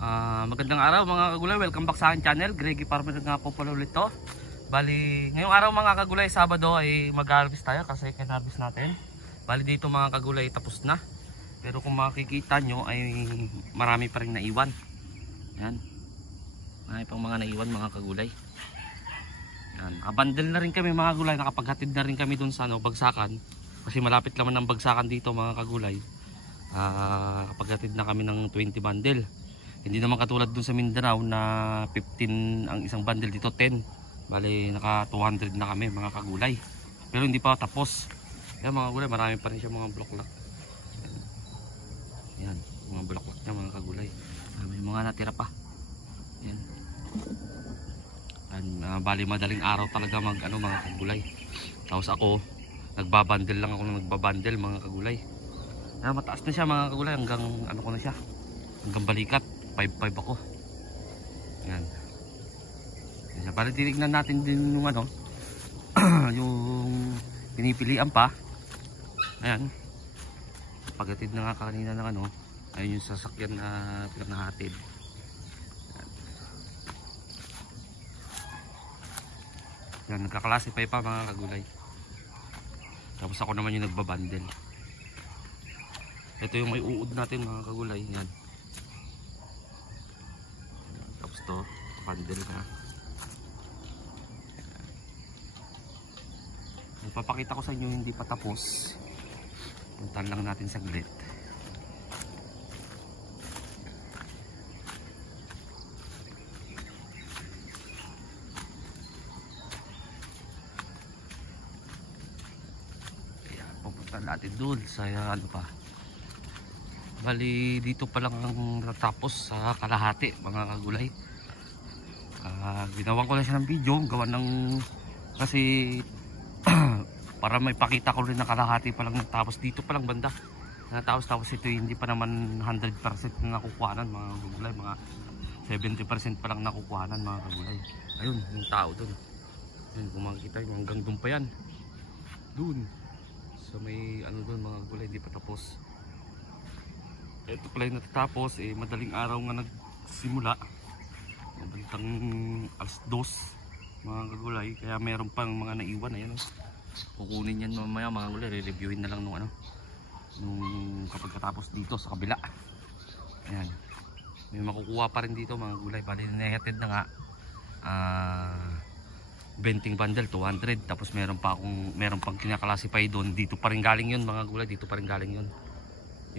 Magandang araw mga kagulay, welcome back sa akin channel. Greggy Farmer nga po pala ulit to. Bali, ngayong araw mga kagulay, Sabado ay mag-harvest tayo kasi kin-harvest natin. Bali dito mga kagulay tapos na. Pero kung makikita nyo ay marami pa rin naiwan. Yan. Marami pang mga naiwan mga kagulay. Yan. Abandel na rin kami mga kagulay, nakapaghatid na rin kami dun sa bagsakan. Kasi malapit naman ang bagsakan dito mga kagulay. Kapaghatid na kami ng 20 bundle. Hindi naman katulad dun sa Mindanao na 15 ang isang bundle, dito 10. Bali naka 200 na kami mga kagulay. Pero hindi pa tapos. Yan mga kagulay, marami pa rin siya mga block-lock. Yan, mga block-lock niya mga kagulay. May mga natira pa. Yan. Bali madaling araw talaga mga kagulay. Tapos ako, nagbabundle lang ako ng nagbabundle mga kagulay. Mataas na siya mga kagulay, hanggang ko na siya. Hanggang balikat. 5-5 ako. Yan. Para tinignan natin din yung yung pinipilian pa. Ayan. Paghatid na nga kanina ng ayun yung sasakyan na pinaghahatid. Yan, nagka-classify pa mga kagulay. Tapos ako naman yung nagbabundle. Ito yung may uod natin mga kagulay. Yan. To bundle na. Ipapakita ko sa inyo hindi pa tapos. Puntan lang natin saglit. Kaya pupunta natin doon sa pa. Bali dito pa lang natapos sa kalahati mga kagulay. Ginawan ko lang siya ng video, gawa ng kasi para may pakita ko rin na kalahati pa lang natapos dito pa lang banda. Tapos ito hindi pa naman 100% na nakukuhanan mga kagulay, mga 70% pa lang nakukuhanan mga kagulay. Ayun, yung tao doon. Ayun, kung makikita yung hanggang doon pa yan. Doon. So may doon mga kagulay, hindi pa tapos. Ito pala yung natatapos, madaling araw nga nagsimula. Madaling alas 2 mga kagulay, kaya meron pang mga naiwan. Ayan, kukunin yan mamaya mga kagulay, re-reviewin na lang nung kapag katapos dito sa kabila. Ayan, may makukuha pa rin dito mga kagulay. Bali nahatid na nga 20 bundle 200, tapos meron pang kinaklasify doon. Dito pa rin galing yun mga kagulay, dito pa rin galing yun.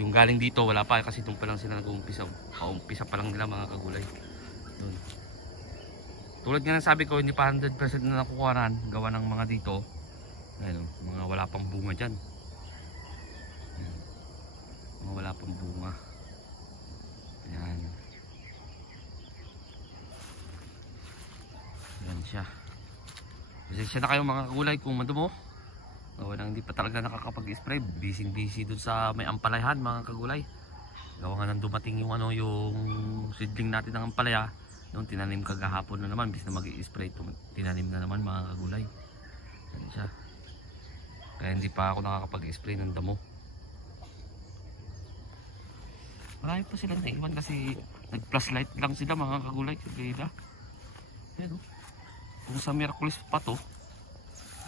Yung galing dito wala pa kasi doon pa lang sila nag-uumpisa. Paumpisa pa lang nila mga kagulay. Doon. Tulad nga ng sabi ko, hindi pa 100% na nakukuhanan gawa ng mga dito. Ayun, mga wala pang bunga dyan. Mga wala pang bunga. Ayan. Ayan siya. Pasensya na kayo mga kagulay kung madumo. Hindi pa talaga nakakapag-spray. Busy dun sa may ampalayahan mga kagulay. Gawa nga nang dumating yung yung seedling natin ng ampalaya. Noon tinanim kagahapon na naman, bis na mag-i-spray, tinanim na naman mga kagulay. Yan siya. Kaya hindi pa ako nakakapag-spray ng damo. Marami pa silang naiwan kasi nag-plus light lang sila mga kagulay. Ayan, kung sa Miraculous pa to,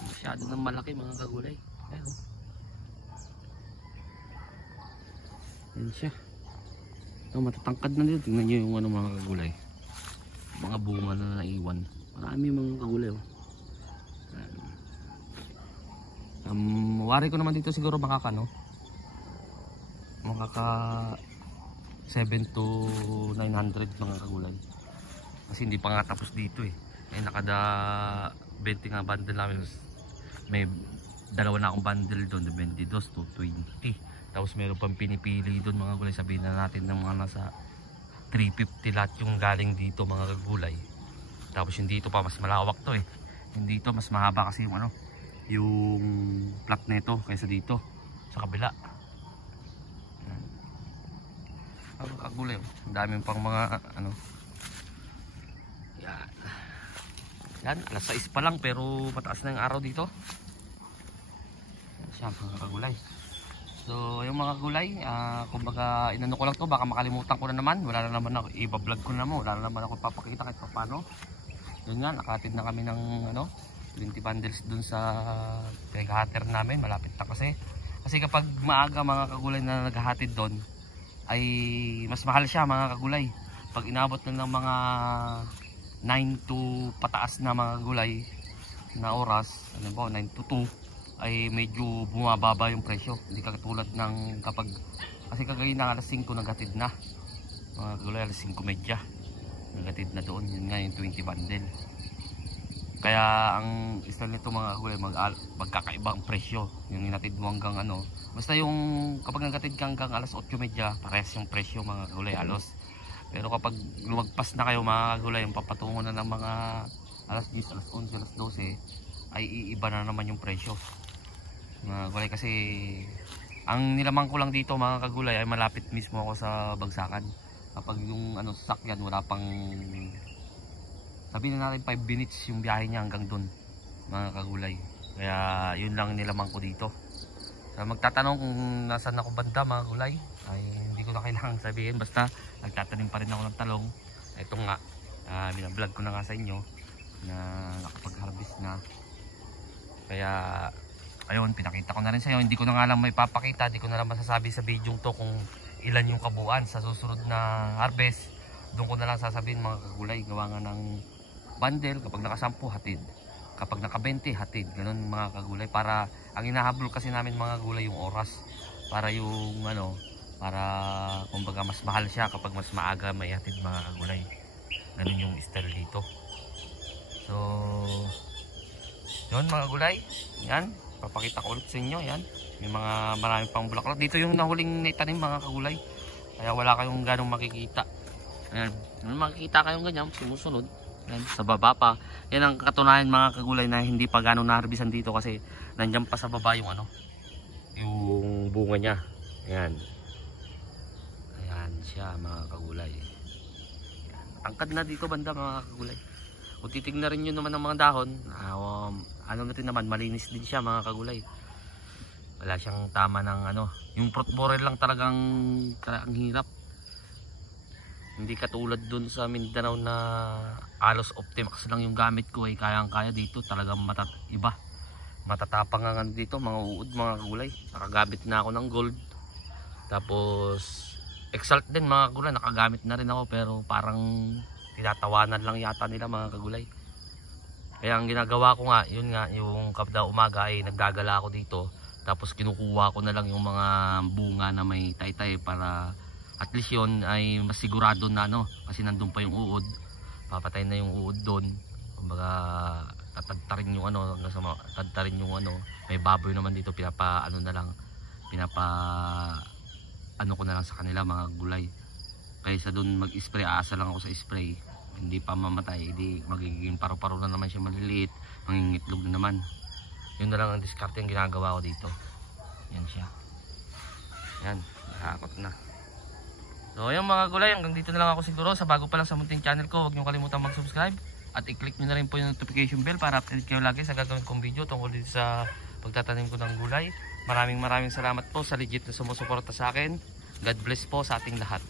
masyado ng malaki mga kagulay. Ayan. Ayan siya. Matatangkad na dito. Tingnan nyo yung mga kagulay. Mga bunga na naiwan. Marami mga kagulay. Wari ko naman dito siguro makaka 7 to 900 mga kagulay. Kasi hindi pa nga tapos dito nakada 20 nga bundle namin. May dalawa na akong bundle doon, 22 to 20. Tapos meron pang pinipili doon mga kagulay. Sabihin na natin ng mga nasa 350 lahat yung galing dito mga kagulay. Tapos yung dito pa mas malawak to yung dito mas mahaba kasi yung yung plot nito kaysa dito sa kabila. Mga kagulay, ang dami pang mga yan, alas 6 pa lang pero mataas na yung araw dito. Yan siya mga kagulay. So yung mga gulay, kumbaga inano ko lang to, baka makalimutan ko na naman. Wala na naman ako, i-vlog ko na mo, wala na naman ako papakita kahit paano. Yun nga, nakatid na kami ng 20 bundles dun sa pinaghahater namin, malapit na kasi. Kasi kapag maaga mga kagulay na naghahatid doon, ay mas mahal siya mga kagulay. Pag inabot na ng mga 9 to pataas na mga gulay na oras, ano ba, 9 to 2, ay medyo bumababa yung presyo. Hindi katulad ng kapag, kasi kagayon ng alas 5 naghatid na mga gulay, alas 5:30 naghatid na doon. Yun nga yung 20 bundle. Kaya ang style nito mga gulay, magkakaiba ang presyo. Yung inatid mo hanggang basta yung kapag naghatid ka hanggang alas 8:30, parehas yung presyo mga gulay halos. Pero kapag lumagpas na kayo mga gulay, yung papatungo na ng mga alas 10, alas 11, alas 12, ay iiba na naman yung presyo mga gulay. Kasi ang nilamang ko lang dito mga kagulay ay malapit mismo ako sa bagsakan. Kapag yung sasakyan wala pang, sabihin na natin 5 minutes yung biyahe niya hanggang dun mga kagulay. Kaya yun lang nilamang ko dito. So, magtatanong kung nasaan ako banda mga gulay, ay hindi ko na kailangan sabihin, basta nagtatanim pa rin ako ng talong. Ito nga, binablog ko na nga sa inyo na nakapag-harvest na. Kaya ayun, pinakita ko na rin sa inyo. Hindi ko na nga lang may papakita, hindi ko na lang masasabi sa video to kung ilan yung kabuuan sa susunod na harvest. Doon ko na lang sasabihin mga kagulay, gawa nga ng bundle. Kapag naka 10 hatid, kapag naka 20 hatid, ganun mga kagulay. Para ang inahabol kasi namin mga gulay yung oras, para yung para kumbaga mas mahal siya kapag mas maaga may hatid mga kagulay. Ganun yung style dito. So yun mga gulay, yan, papakita ko ulit sa inyo. Yan, may mga maraming pang bulaklak dito, yung nahuling naitanim mga kagulay, kaya wala kayong ganong makikita. Ayan, makikita kayong ganyan sumusunod. Yan, sa baba pa. Yan ang katunayan mga kagulay na hindi pa ganong naharbisan dito, kasi nandiyan pa sa baba yung yung bunga niya. Ayan, ayan siya mga kagulay. Tangkad na dito banda mga kagulay. Kung titignan rin nyo naman ng mga dahon, natin naman, malinis din siya mga kagulay. Wala siyang tama ng yung fruit borer lang talagang ang hirap. Hindi katulad dun sa Mindanao na Alos Optimax lang yung gamit ko, ay kayang-kaya dito. Talagang iba. Matatapang nga dito mga uod mga kagulay. Nakagamit na ako ng gold. Tapos Exalt din mga kagulay, nakagamit na rin ako, pero parang tinatawanan lang yata nila mga kagulay. Kaya ang ginagawa ko nga, yun nga, yung kada umaga ay naggagala ako dito, tapos kinukuha ko na lang yung mga bunga na may taytay, para at least yun ay mas sigurado na kasi nandun pa yung uod, papatay na yung uod doon. Kumbaga tatagtarin yung tagtarin yung may baboy naman dito, pinapa ko na lang sa kanila mga gulay. Kaysa doon mag-spray, aasa lang ako sa spray, hindi pa mamatay, hindi magiging paru-paro na naman siya, maliliit, mangingitlog na naman. Yun na lang ang diskarte yung ginagawa ko dito. Yan siya. Yan, nakakot na. So yung mga gulay, hanggang dito na lang ako siguro. Sa bago pa lang sa munting channel ko, huwag nyo kalimutan mag-subscribe at i-click nyo na rin po yung notification bell para update kayo lagi sa gagawin kong video tungkol dito sa pagtatanim ko ng gulay. Maraming salamat po sa legit na sumusuporta sa akin. God bless po sa ating lahat.